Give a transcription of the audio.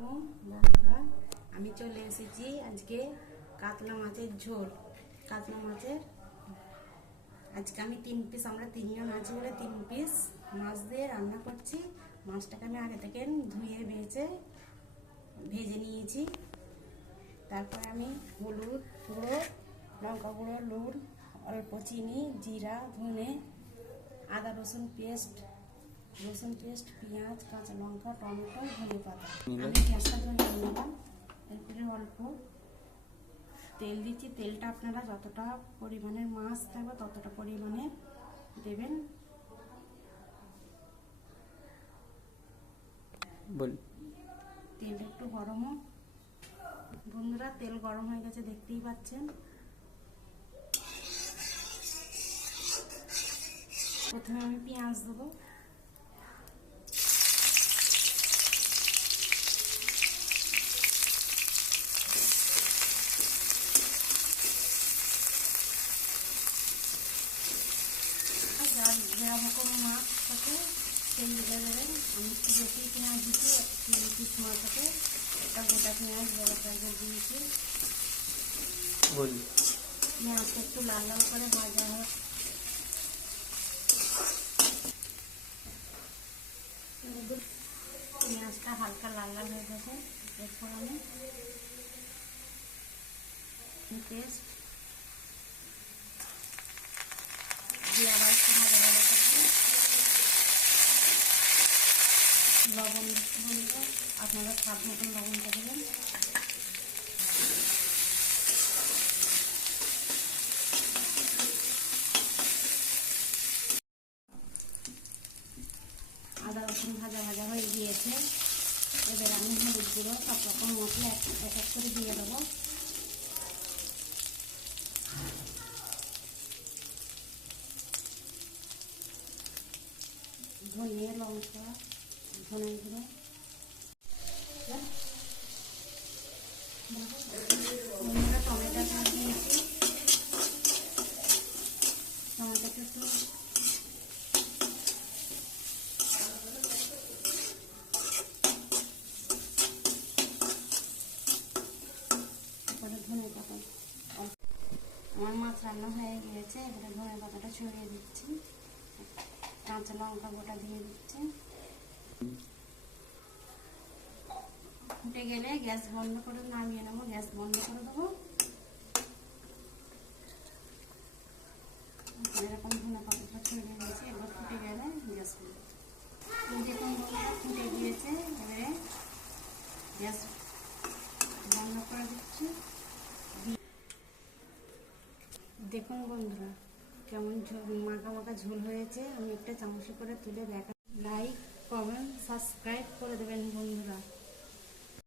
আলাইকুম বন্ধুরা, আমি চলে এসেছি আজকে কাতলা মাছের ঝোল। কাতলা মাছের আজকে আমি 3 পিস, আমরা 3 জন আছি বলে 3 পিস মাছ দিয়ে রান্না করছি। মাছটাকে আমি আগে থেকে ধুয়ে ভেজে নিয়েছি। তারপর আমি হলুদ গুঁড়ো, লঙ্কা গুঁড়ো, নুন, অল্প চিনি, জিরা, ধনে, আদা রসুন পেস্ট, পেঁয়াজ, কাঁচা লঙ্কা, টমেটো, ধনে পাতা আমি গ্যাসটা ধরিয়ে নিলাম। এরপরে অল্প তেল দিচ্ছি। তেলটা আপনারা যতটা পরিমাণের মাছ থাকবে ততটা পরিমাণে দেবেন। তেল একটু গরম হোক বন্ধুরা। তেল গরম হয়ে গেছে, দেখতেই পাচ্ছেন। প্রথমে আমি পেঁয়াজ দেবো। যেরকম মাছ থাকে সেই দিকে দেবেন। আমি একটু বেশি পেঁয়াজ দিচ্ছি, 3 পিস মাছ থাকে, একটা গোটা পেঁয়াজ বড় সাইজের দিয়েছি। পেঁয়াজটা একটু লাল লাল করে ভাজা হোক। পেঁয়াজটা হালকা লাল লাল হয়ে গেছে, এরপর আমি পেস্ট দিয়ে আবার একটু ভাজা ভাজা করবো। লবণ বলবো, আপনারা স্বাদ মতন লবণটা দেবেন। আদা রসুন ভাজা ভাজা হয়ে গিয়েছে। এবার আমি হলুদ গুঁড়ো, সব রকম মশলা এক এক করে দিয়ে দেবো। ধনে, লঙ্কা, ধনে গুঁড়ো, টমেটো দিয়েছি। টমেটোটা একটু ধনে পাতা। আমার মাছ রান্না হয়ে গিয়েছে, এবারে ধনে পাতাটা ছড়িয়ে দিচ্ছি, কাঁচা লঙ্কা গোটা দিয়ে দিচ্ছি। ফুটে গেলে গ্যাস বন্ধ করে নামিয়ে নেবো। গ্যাস বন্ধ করে দেবো। এরকম ধনে পাতাটা ছড়িয়ে দিয়েছি। এবার ফুটে গেলে গ্যাস দেখুন বন্ধুরা, ফুটে গিয়েছে। এবারে গ্যাস বন্ধ করে দিচ্ছি। দেখুন বন্ধুরা কেমন মাখা মাখা ঝোল হয়েছে। আমি একটা চামচে করে তুলে দেখা। লাইক, কমেন্ট, সাবস্ক্রাইব করে দেবেন বন্ধুরা।